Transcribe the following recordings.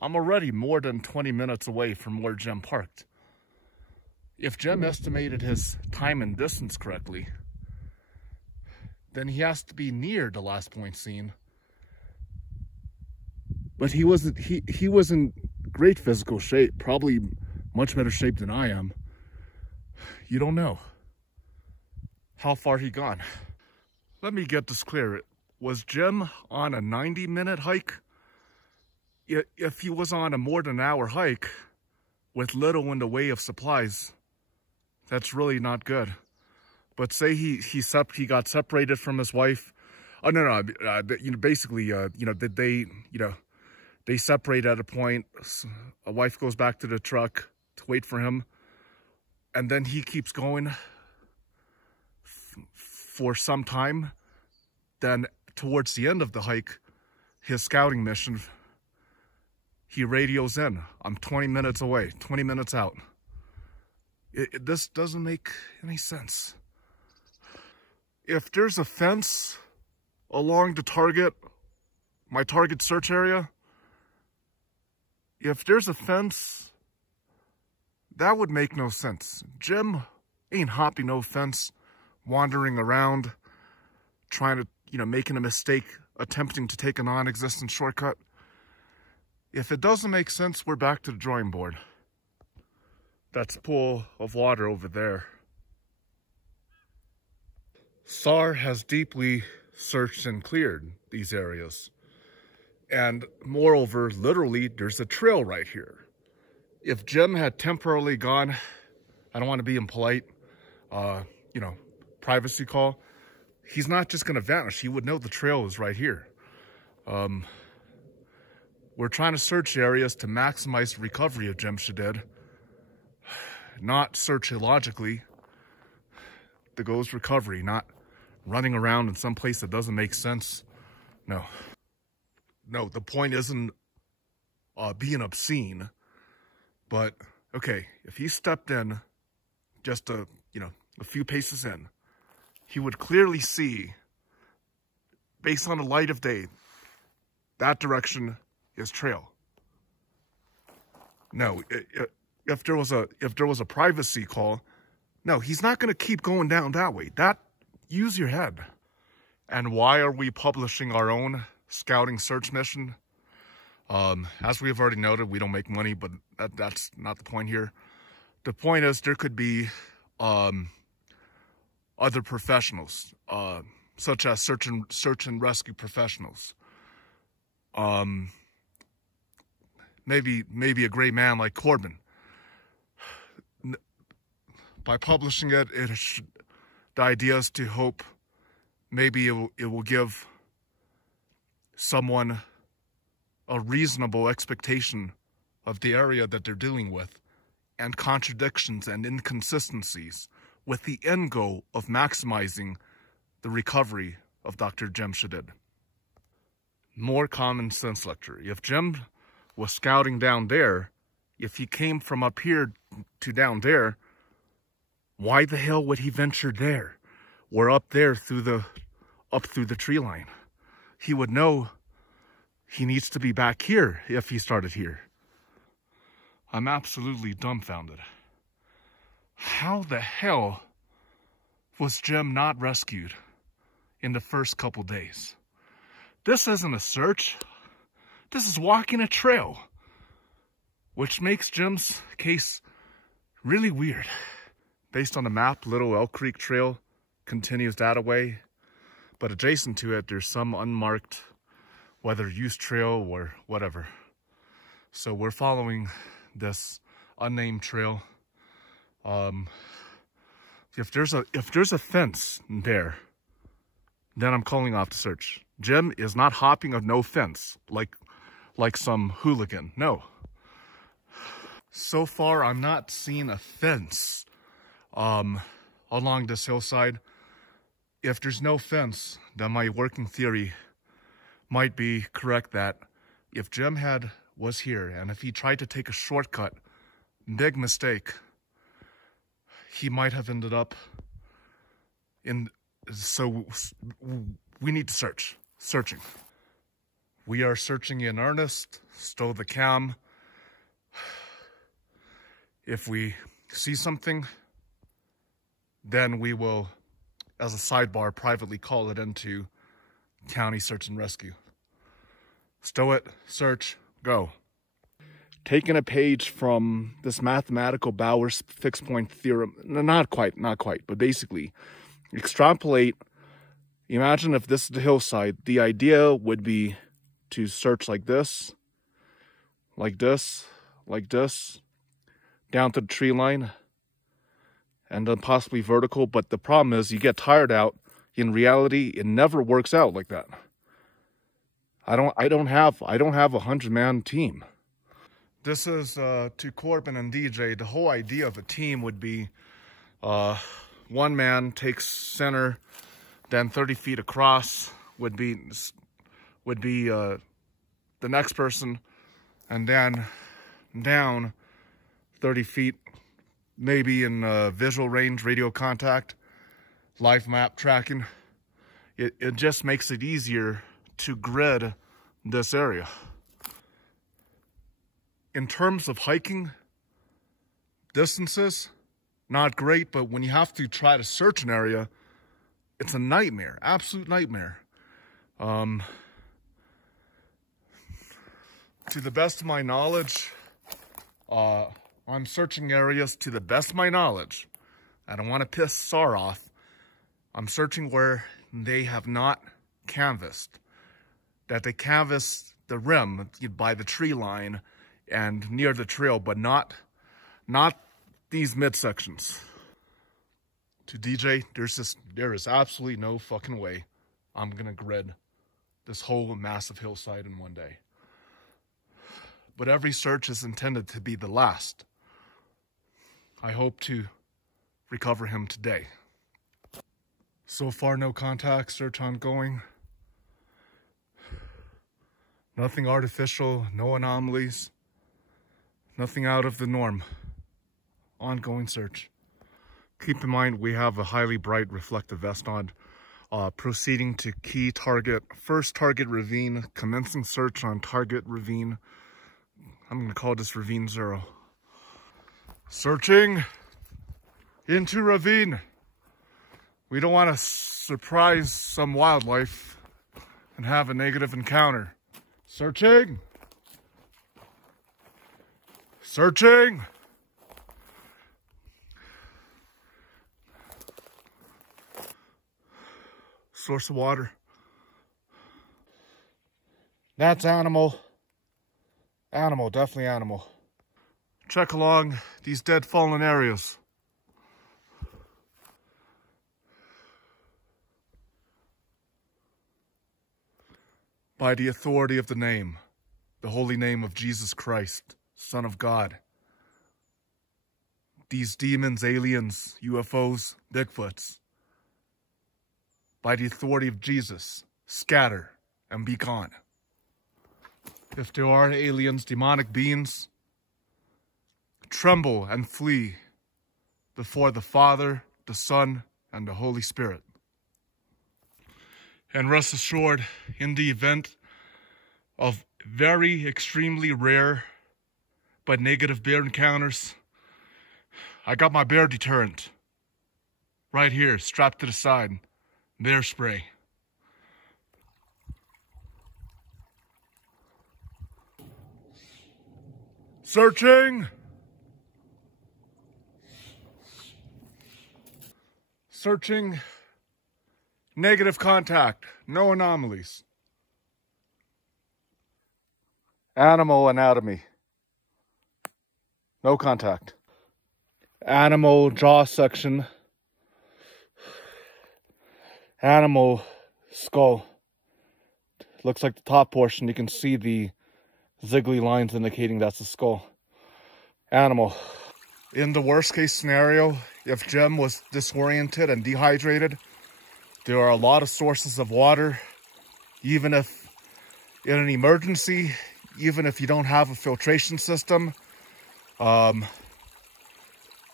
I'm already more than 20 minutes away from where Jim parked. If Jim estimated his time and distance correctly, then he has to be near the last point seen. But he was in great physical shape, probably much better shape than I am. You don't know how far he gone. Let me get this clear. Was Jim on a 90-minute hike? If he was on a more than an hour hike with little in the way of supplies, that's really not good. But say he got separated from his wife. Oh no, basically, they separate at a point. A wife goes back to the truck to wait for him, and then he keeps going for some time. Then towards the end of the hike, his scouting mission, he radios in, I'm 20 minutes away, 20 minutes out. This doesn't make any sense. If there's a fence along my target search area, if there's a fence, that would make no sense. Jim ain't hopping no fence, wandering around, trying to, making a mistake, attempting to take a non-existent shortcut. If it doesn't make sense, we're back to the drawing board. That's a pool of water over there. SAR has deeply searched and cleared these areas. And moreover, literally, there's a trail right here. If Jim had temporarily gone, I don't want to be impolite, privacy call, he's not just going to vanish. He would know the trail is right here. We're trying to search areas to maximize the recovery of Jim Shadid, not search illogically. The goal is recovery, not running around in some place that doesn't make sense. No, the point isn't being obscene, but okay, if he stepped in just a few paces in, he would clearly see, based on the light of day, that direction is trail. No, if there was a privacy call, no, he's not going to keep going down that way. Use your head. And why are we publishing our own scouting search mission? As we have already noted, we don't make money, but that's not the point here. The point is there could be other professionals, such as search and rescue professionals. Maybe a great man like Corbin. By publishing it, the idea is to hope maybe it will give someone a reasonable expectation of the area that they're dealing with, and contradictions and inconsistencies, with the end goal of maximizing the recovery of Dr. Jim Shadid. More common sense lecture. If Jim was scouting down there, if he came from up here to down there, why the hell would he venture there? Or up there up through the tree line? He would know he needs to be back here if he started here. I'm absolutely dumbfounded. How the hell was Jim not rescued in the first couple days? This isn't a search. This is walking a trail, which makes Jim's case really weird. Based on the map, Little Elk Creek Trail continues that way, but adjacent to it, there's some unmarked, whether used trail or whatever. So we're following this unnamed trail. If there's a fence there, then I'm calling off the search. Jim is not hopping of no fence like some hooligan. No. So far, I'm not seeing a fence along this hillside. If there's no fence, then my working theory might be correct that if Jim was here and if he tried to take a shortcut, big mistake, he might have ended up in. So we need to searching. We are searching in earnest. Stow the cam. If we see something, then we will, as a sidebar, privately call it into county search and rescue. Stow it, search, go. Taking a page from this mathematical Bauer's fixed point theorem, not quite, but basically, extrapolate. Imagine if this is the hillside, the idea would be to search like this, like this, like this, down to the tree line, and then possibly vertical. But the problem is you get tired out. In reality, it never works out like that. I don't have a 100-man team. This is to Corbin and DJ. The whole idea of a team would be one man takes center, then 30 feet across would be the next person, and then down 30 feet, maybe in visual range, radio contact, live map tracking. It just makes it easier to grid this area. In terms of hiking distances, not great, but when you have to try to search an area, it's a nightmare, absolute nightmare. To the best of my knowledge, I'm searching areas to the best of my knowledge. I don't want to piss SAR off. I'm searching where they have not canvassed. That they canvassed the rim by the tree line and near the trail, but not these midsections. To DJ, there is absolutely no fucking way I'm gonna grid this whole massive hillside in one day. But every search is intended to be the last. I hope to recover him today. So far, no contact, search ongoing. Nothing artificial, no anomalies. Nothing out of the norm. Ongoing search. Keep in mind, we have a highly bright reflective vest on. Proceeding to key target, first target ravine, commencing search on target ravine. I'm going to call this ravine 0. Searching into ravine. We don't want to surprise some wildlife and have a negative encounter. Searching. Searching. Source of water. That's animal. Animal, definitely animal. Check along these dead fallen areas. By the authority of the name, the holy name of Jesus Christ, Son of God. These demons, aliens, UFOs, Bigfoots, by the authority of Jesus, scatter and be gone. If there are aliens, demonic beings, tremble and flee before the Father, the Son, and the Holy Spirit. And rest assured, in the event of very extremely rare but negative bear encounters, I got my bear deterrent right here, strapped to the side. Bear spray. Searching. Searching. Negative contact. No anomalies. Animal anatomy. No contact. Animal jaw section. Animal skull. Looks like the top portion. You can see the ziggly lines indicating that's the skull. Animal. In the worst case scenario, if Jem was disoriented and dehydrated, there are a lot of sources of water. Even if in an emergency, even if you don't have a filtration system, in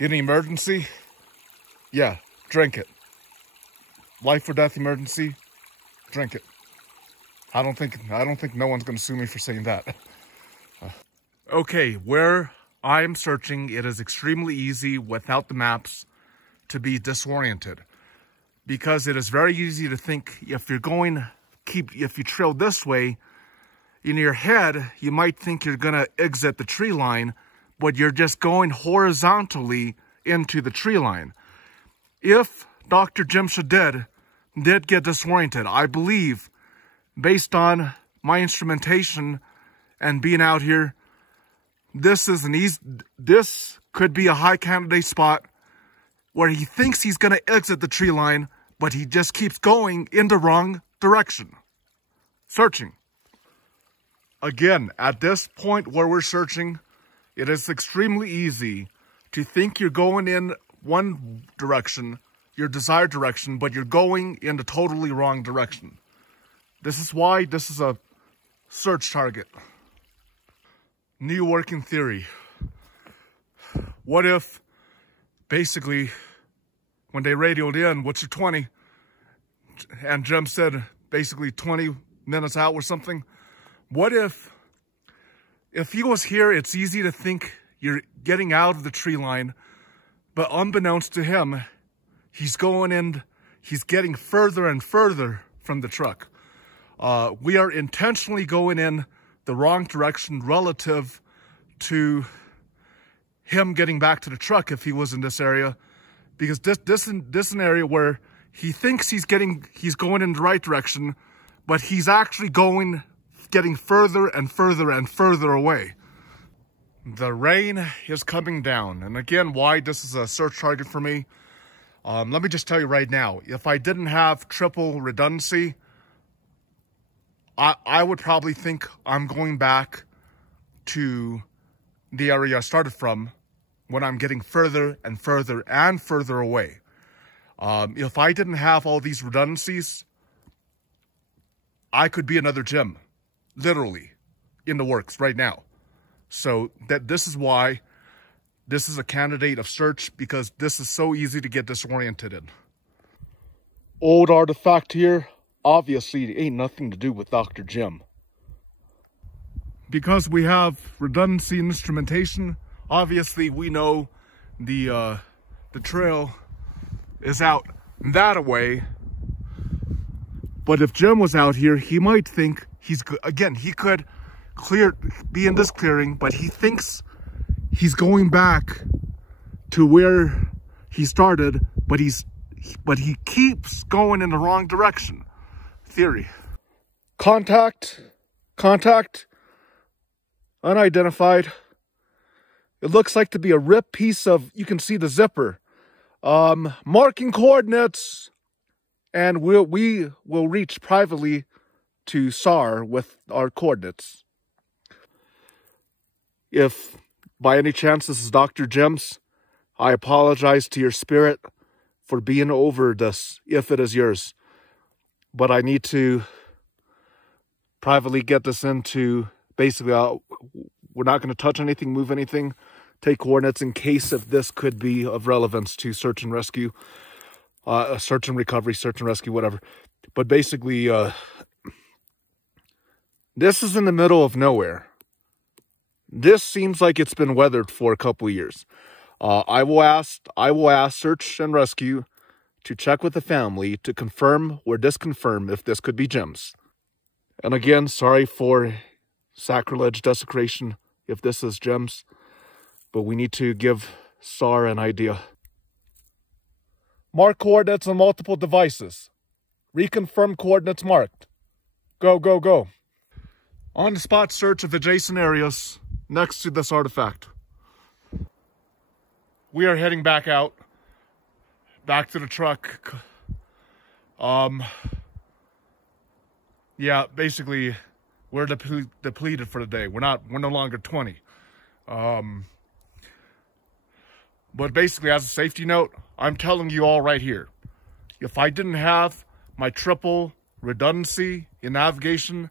an emergency, yeah, drink it. Life or death emergency, drink it. I don't think no one's going to sue me for saying that. Okay, where I am searching, it is extremely easy without the maps to be disoriented, because it is very easy to think if you trail this way, in your head, you might think you're going to exit the tree line, but you're just going horizontally into the tree line. If Dr. Jim Shadid did get disoriented, I believe, based on my instrumentation and being out here, this could be a high candidate spot where he thinks he's going to exit the tree line, but he just keeps going in the wrong direction. Searching. Again, at this point where we're searching, it is extremely easy to think you're going in one direction, your desired direction, but you're going in the totally wrong direction. This is why this is a search target. New working theory. What if, basically, when they radioed in, what's your 20? And Jim said, basically 20 minutes out or something. What if he was here, it's easy to think you're getting out of the tree line, but unbeknownst to him, he's getting further and further from the truck. We are intentionally going in the wrong direction relative to him getting back to the truck if he was in this area, because this is an area where he thinks he's going in the right direction, but he's actually getting further and further and further away. The rain is coming down, and again, why this is a search target for me. Let me just tell you right now, if I didn't have triple redundancy, I would probably think I'm going back to the area I started from when I'm getting further and further and further away. If I didn't have all these redundancies, I could be another Jim, literally, in the works right now. So this is why this is a candidate of search, because this is so easy to get disoriented in. Old artifact here. Obviously, it ain't nothing to do with Dr. Jim. Because we have redundancy in instrumentation, obviously we know the trail is out that way. But if Jim was out here, he might think he could be in this clearing, but he thinks he's going back to where he started, but he keeps going in the wrong direction. Theory. Contact, unidentified. It looks like to be a ripped piece of, you can see the zipper. Marking coordinates, and we will reach privately to SAR with our coordinates. If by any chance this is Dr. Jim's, I apologize to your spirit for being over this, if it is yours. But I need to privately get this into, basically, we're not going to touch anything, move anything, take coordinates in case if this could be of relevance to search and rescue, search and recovery, search and rescue, whatever. But basically, this is in the middle of nowhere. This seems like it's been weathered for a couple of years. I will ask search and rescue to check with the family to confirm or disconfirm if this could be Jim's. And again, sorry for sacrilege, desecration, if this is Jim's, but we need to give SAR an idea. Mark coordinates on multiple devices. Reconfirm coordinates marked. Go, go, go. On the spot search of adjacent areas next to this artifact. We are heading back out. Back to the truck. Yeah, basically, we're depleted for the day. We're no longer 20. But basically, as a safety note, I'm telling you all right here, if I didn't have my triple redundancy in navigation,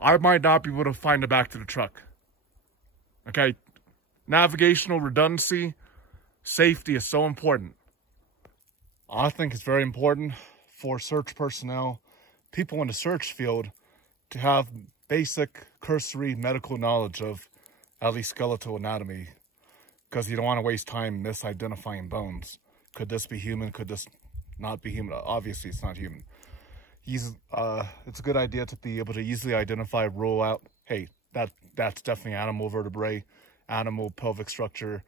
I might not be able to find it back to the truck. Okay? Navigational redundancy, safety is so important. I think it's very important for search personnel people in the search field to have basic cursory medical knowledge of at least skeletal anatomy, because you don't want to waste time misidentifying bones. Could this be human? Could this not be human? Obviously, it's not human. It's a good idea to be able to easily identify, rule out, hey, that's definitely animal vertebrae, animal pelvic structure,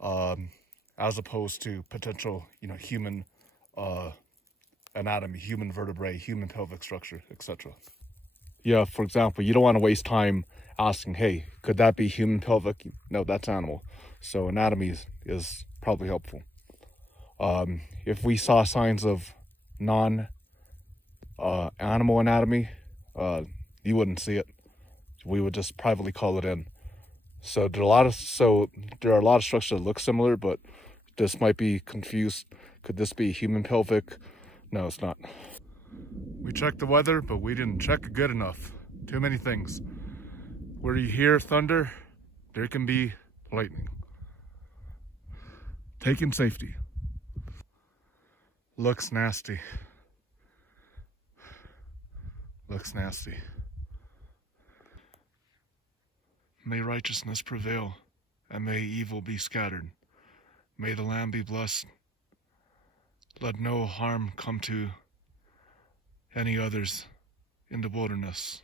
as opposed to potential, human anatomy, human vertebrae, human pelvic structure, etc. Yeah, for example, you don't want to waste time asking, hey, could that be human pelvic? No, that's animal. So anatomy is probably helpful. If we saw signs of non-animal anatomy, you wouldn't see it. We would just privately call it in. So there are a lot of structures that look similar, but this might be confused. Could this be human pelvic? No, it's not. We checked the weather, but we didn't check it good enough. Too many things. Where you hear thunder, there can be lightning. Taking safety. Looks nasty. Looks nasty. May righteousness prevail, and may evil be scattered. May the Lamb be blessed. Let no harm come to any others in the wilderness.